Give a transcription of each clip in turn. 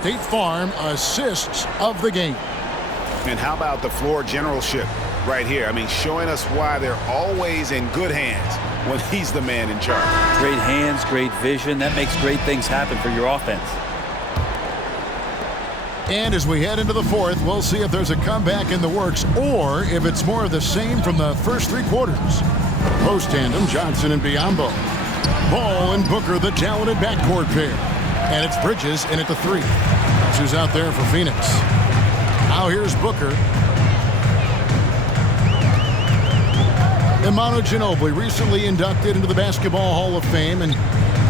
State Farm assists of the game. And how about the floor generalship right here? I mean, showing us why they're always in good hands when he's the man in charge. Great hands, great vision. That makes great things happen for your offense. And as we head into the fourth, we'll see if there's a comeback in the works or if it's more of the same from the first three quarters. Post tandem, Johnson and Biyombo. Ball and Booker, the talented backcourt pair. And it's Bridges in at the three. That's who's out there for Phoenix. Now here's Booker. Imanu Ginobili, recently inducted into the Basketball Hall of Fame, and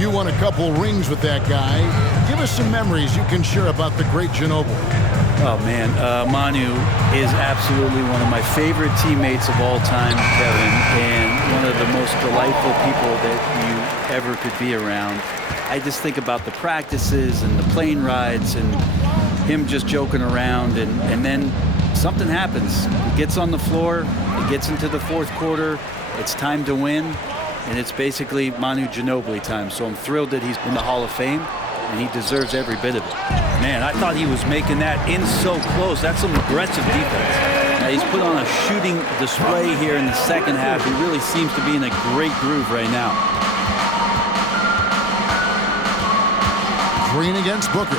you won a couple rings with that guy. Give us some memories you can share about the great Ginobili. Oh, man. Manu is absolutely one of my favorite teammates of all time, Kevin, and one of the most delightful people that you ever could be around. I just think about the practices and the plane rides and him just joking around, and then something happens. He gets on the floor, he gets into the fourth quarter, it's time to win, and it's basically Manu Ginobili time. So I'm thrilled that he's in the Hall of Fame, and he deserves every bit of it. Man, I thought he was making that in so close. That's some aggressive defense. Now he's put on a shooting display here in the second half. He really seems to be in a great groove right now. Green against Booker.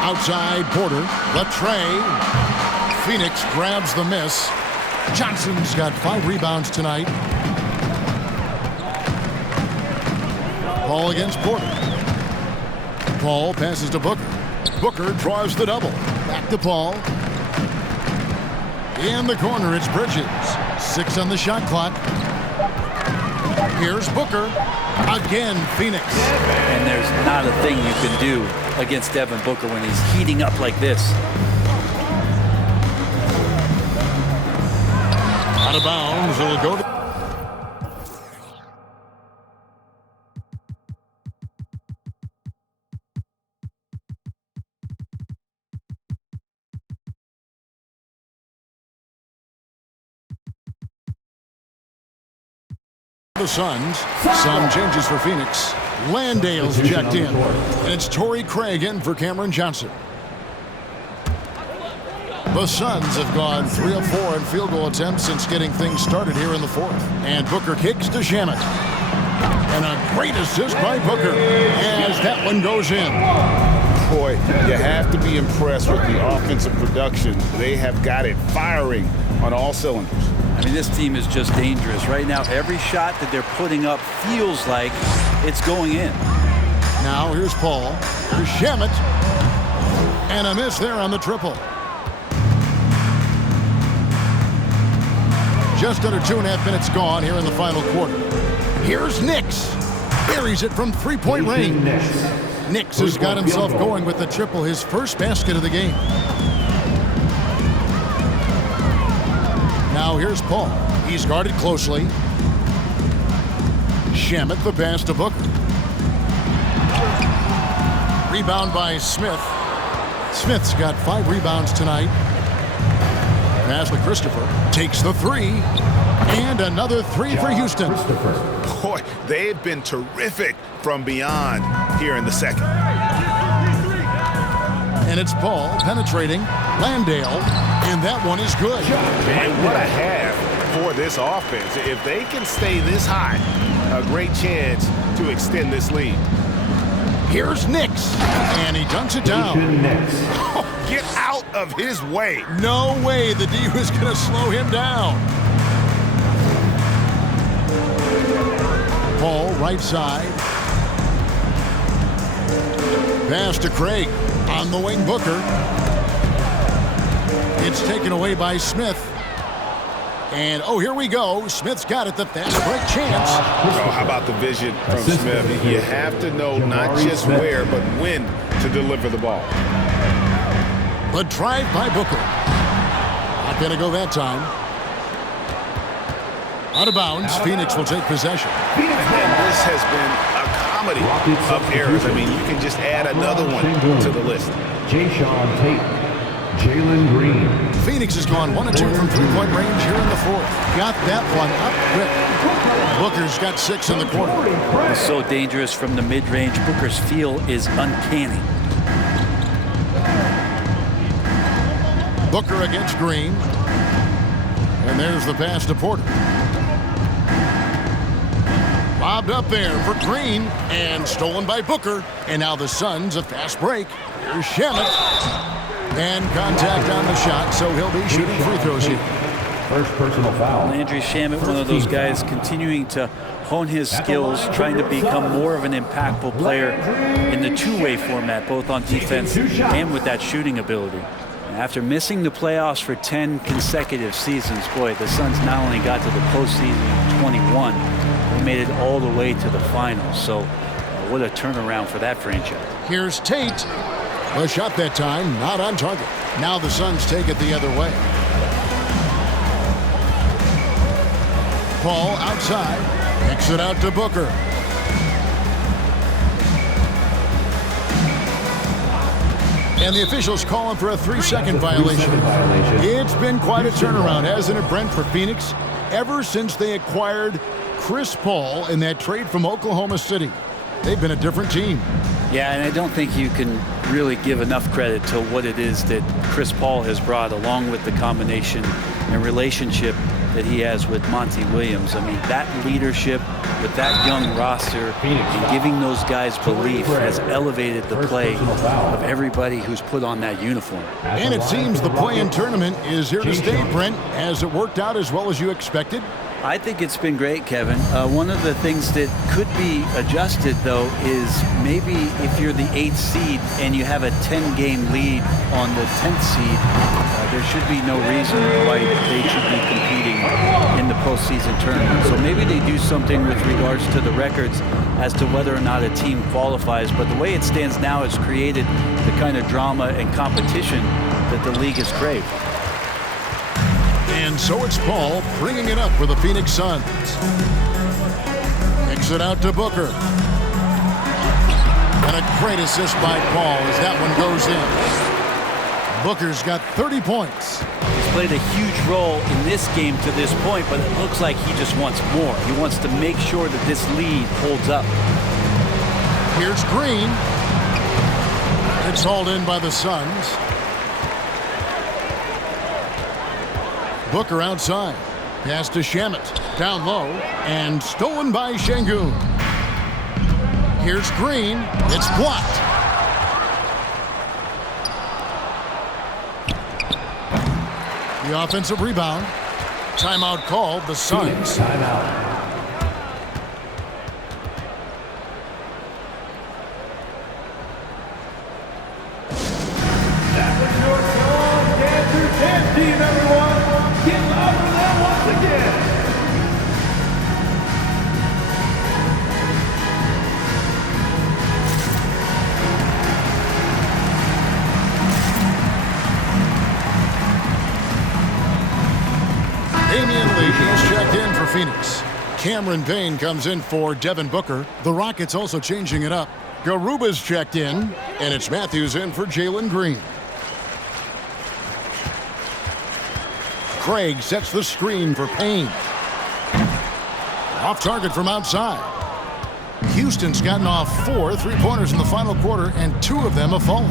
Outside Porter, the tray. Phoenix grabs the miss. Johnson's got 5 rebounds tonight. Paul against Porter. Paul passes to Booker. Booker draws the double. Back to Paul. In the corner, it's Bridges. 6 on the shot clock. Here's Booker. Again, Phoenix. And there's not a thing you can do against Devin Booker when he's heating up like this. Out of bounds, it'll go to... The Suns. Some changes for Phoenix. Landale's checked in. And it's Torrey Craig in for Cameron Johnson. The Suns have gone 3 of 4 in field goal attempts since getting things started here in the fourth. And Booker kicks to Shamet. And a great assist by Booker as that one goes in. Boy, you have to be impressed with the offensive production. They have got it firing on all cylinders. I mean, this team is just dangerous. Right now, every shot that they're putting up feels like it's going in. Now here's Paul. Here's Shamet. And a miss there on the triple. Just under 2.5 minutes gone here in the final quarter. Here's Nix. Buries it from three-point range. Nix has got himself going with the triple, his first basket of the game. Now here's Paul. He's guarded closely. Shamet the pass to Booker. Rebound by Smith. Smith's got 5 rebounds tonight. Pass to Christopher. Takes the 3. And another 3 for Houston. Boy, they've been terrific from beyond here in the second. And it's Paul penetrating. Landale. And that one is good. And what a half for this offense. If they can stay this high, a great chance to extend this lead. Here's Nix. And he dunks it down. Oh, get out of his way. No way the D was going to slow him down. Paul, right side. Pass to Craig. On the wing, Booker. It's taken away by Smith. And, oh, here we go. Smith's got it. That's a great chance. Oh, how about the vision from Smith? You have to know not just where, but when to deliver the ball. The drive by Booker. Not going to go that time. Out of bounds. Phoenix will take possession. And this has been a comedy of errors. I mean, you can just add another one to the list. Jaysean Tate, Jalen Green. Phoenix has gone 1 of 2 from three-point range here in the fourth. Got that one up quick. Booker's got 6 in the quarter. He's so dangerous from the mid-range. Booker's feel is uncanny. Booker against Green. And there's the pass to Porter. Lobbed up there for Green and stolen by Booker. And now the Suns a fast break. Here's Shamet. And contact on the shot, so he'll be shooting free throws here. First personal foul. Landry Shamet, one of those guys continuing to hone his skills, trying to become more of an impactful player in the two-way format, both on defense and with that shooting ability. After missing the playoffs for 10 consecutive seasons, boy, the Suns not only got to the postseason in 21, they made it all the way to the finals. So what a turnaround for that franchise. Here's Tate. A shot that time, not on target. Now the Suns take it the other way. Paul outside. Kicks it out to Booker. And the officials calling for a 3-second violation. It's been quite a turnaround, hasn't it, Brent, for Phoenix? Ever since they acquired Chris Paul in that trade from Oklahoma City. They've been a different team. Yeah, and I don't think you can really give enough credit to what it is that Chris Paul has brought, along with the combination and relationship that he has with Monty Williams. I mean, that leadership with that young roster and giving those guys belief has elevated the play of everybody who's put on that uniform. And it seems the play-in tournament is here to stay, Brent. Has it worked out as well as you expected? I think it's been great, Kevin. One of the things that could be adjusted, though, is maybe if you're the 8th seed and you have a 10-game lead on the 10th seed, there should be no reason why they should be competing in the postseason tournament. So maybe they do something with regards to the records as to whether or not a team qualifies. But the way it stands now has created the kind of drama and competition that the league has craved. And so it's Paul bringing it up for the Phoenix Suns. Kicks it out to Booker. And a great assist by Paul as that one goes in. Booker's got 30 points. He's played a huge role in this game to this point, but it looks like he just wants more. He wants to make sure that this lead holds up. Here's Green. It's hauled in by the Suns. Booker outside. Pass to Shamet. Down low. And stolen by Şengün. Here's Green. It's blocked. The offensive rebound. Timeout called. The Suns. Timeout. That was your song. Dance through 10 team, everyone. Get loud for that once again. Damian Lee is checked in for Phoenix. Cameron Payne comes in for Devin Booker. The Rockets also changing it up. Garuba's checked in, and it's Matthews in for Jalen Green. Craig sets the screen for Payne. Off target from outside. Houston's gotten off 4 3-pointers in the final quarter, and 2 of them have fallen.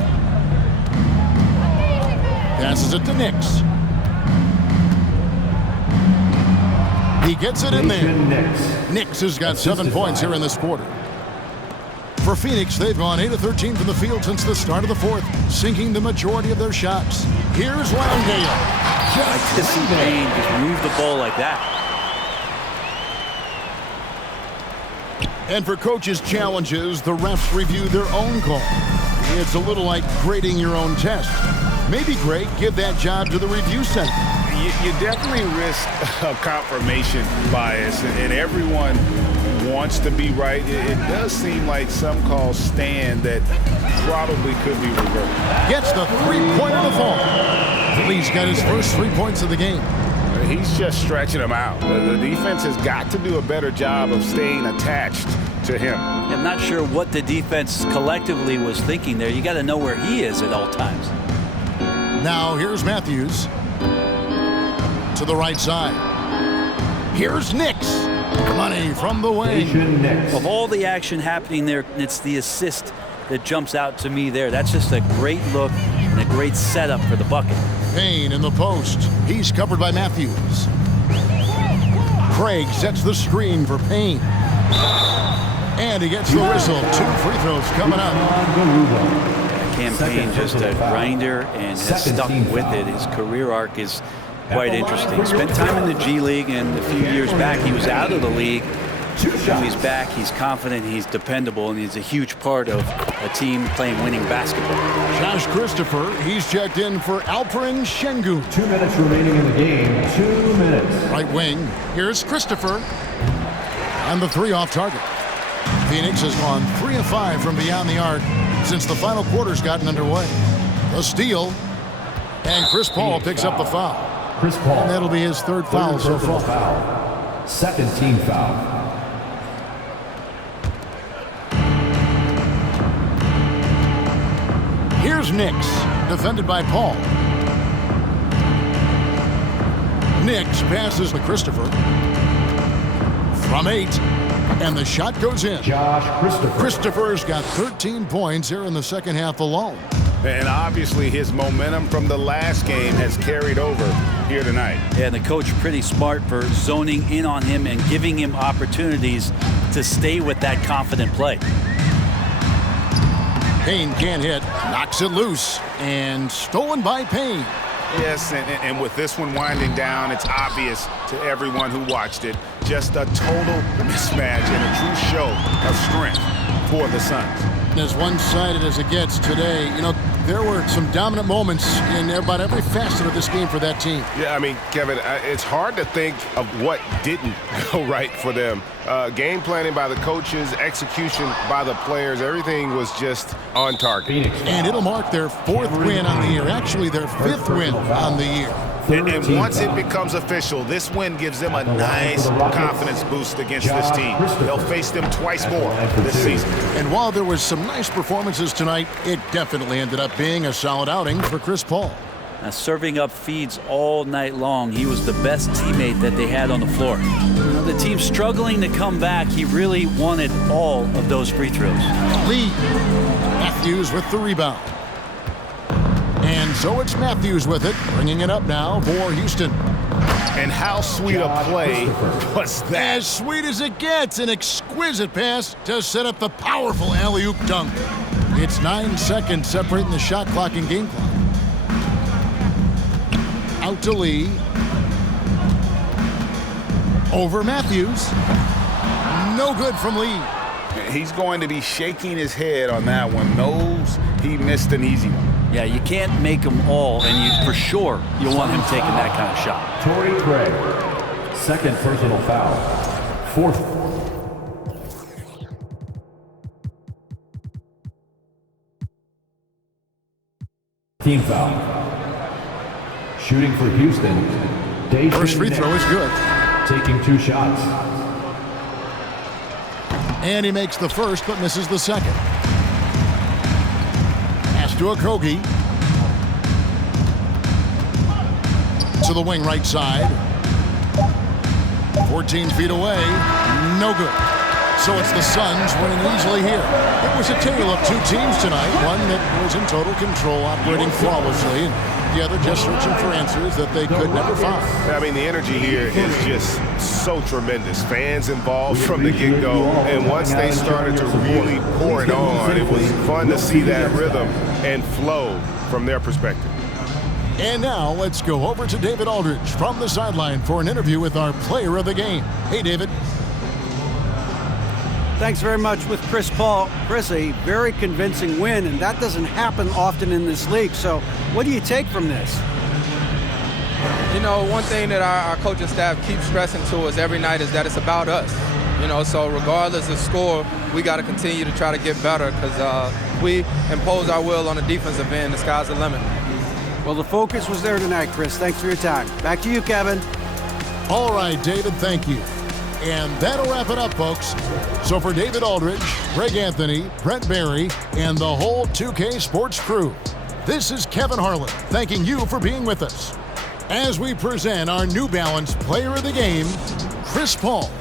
Passes it to Nix. He gets it in there. Nix has got 7 points here in this quarter. For Phoenix, they've gone 8 of 13 from the field since the start of the fourth, sinking the majority of their shots. Here's Landale. Like to see Payne just move the ball like that. And for coaches' challenges, the refs review their own call. It's a little like grading your own test. Maybe, Greg, give that job to the review center. You definitely risk a confirmation bias, and everyone wants to be right. It does seem like some calls stand that probably could be reversed. Gets the three-pointer to fall. Lee's got his first 3 points of the game. He's just stretching them out. The defense has got to do a better job of staying attached to him. I'm not sure what the defense collectively was thinking there. You got to know where he is at all times. Now here's Matthews. to the right side. Here's Nix. Money from the wing. Of all the action happening there, it's the assist that jumps out to me there. That's just a great look and a great setup for the bucket. Payne in the post. He's covered by Matthews. Craig sets the screen for Payne. And he gets the whistle. 2 free throws coming up. Campaign just a grinder and has stuck with it. His career arc is quite interesting. Spent time in the G League, and a few years back he was out of the league. Now he's back, he's confident, he's dependable, and he's a huge part of a team playing winning basketball. Josh Christopher, he's checked in for Alperen Şengün. 2 minutes remaining in the game. 2 minutes. Right wing, here's Christopher. And the 3 off target. Phoenix has gone 3 of 5 from beyond the arc since the final quarter's gotten underway. A steal, and Chris Paul picks up the foul. Chris Paul. And that'll be his 3rd foul so far. Foul. 2nd team foul. Here's Nix, defended by Paul. Nix passes to Christopher. From 8, and the shot goes in. Josh Christopher. Christopher's got 13 points here in the second half alone. And obviously his momentum from the last game has carried over here tonight. Yeah, and the coach pretty smart for zoning in on him and giving him opportunities to stay with that confident play. Payne can't hit, knocks it loose, and stolen by Payne. Yes, and with this one winding down, it's obvious to everyone who watched it. Just a total mismatch and a true show of strength for the Suns. As one-sided as it gets today, you know, there were some dominant moments in about every facet of this game for that team. Yeah, I mean, Kevin, it's hard to think of what didn't go right for them. Game planning by the coaches, execution by the players, everything was just on target. And it'll mark their 4th win on the year, actually their 5th win on the year. And once it becomes official, this win gives them a nice confidence boost against this team. They'll face them twice more this season. And while there was some nice performances tonight, it definitely ended up being a solid outing for Chris Paul. Now, serving up feeds all night long, he was the best teammate that they had on the floor. Now, the team struggling to come back, he really wanted all of those free throws. Lee. Matthews with the rebound. And so it's Matthews with it, bringing it up now for Houston. And how sweet a play was that? As sweet as it gets, an exquisite pass to set up the powerful alley-oop dunk. It's 9 seconds separating the shot clock and game clock. Out to Lee. Over Matthews. No good from Lee. He's going to be shaking his head on that one. Knows he missed an easy one. Yeah, you can't make them all, and you for sure you'll want him taking that kind of shot. Torrey Craig. 2nd personal foul. 4th. Team foul. Shooting for Houston. First free throw is good. Taking 2 shots. And he makes the first, but misses the second. Pass to Okogie. To the wing right side. 14 feet away. No good. So it's the Suns winning easily here. It was a tale of 2 teams tonight. One that was in total control, operating flawlessly, and the other just searching for answers that they could never find. I mean, the energy here is just so tremendous. Fans involved from the get-go, and once they started to really pour it on, it was fun to see that rhythm and flow from their perspective. And now let's go over to David Aldridge from the sideline for an interview with our player of the game. Hey, David. Thanks very much with Chris Paul. Chris, a very convincing win, and that doesn't happen often in this league. So what do you take from this? You know, one thing that our coaching staff keeps stressing to us every night is that it's about us. You know, so regardless of score, we got to continue to try to get better because we impose our will on the defensive end. The sky's the limit. Well, the focus was there tonight, Chris. Thanks for your time. Back to you, Kevin. All right, David, thank you. And that'll wrap it up, folks. So for David Aldridge, Greg Anthony, Brent Barry, and the whole 2K Sports crew, this is Kevin Harlan thanking you for being with us. as we present our New Balance Player of the Game, Chris Paul.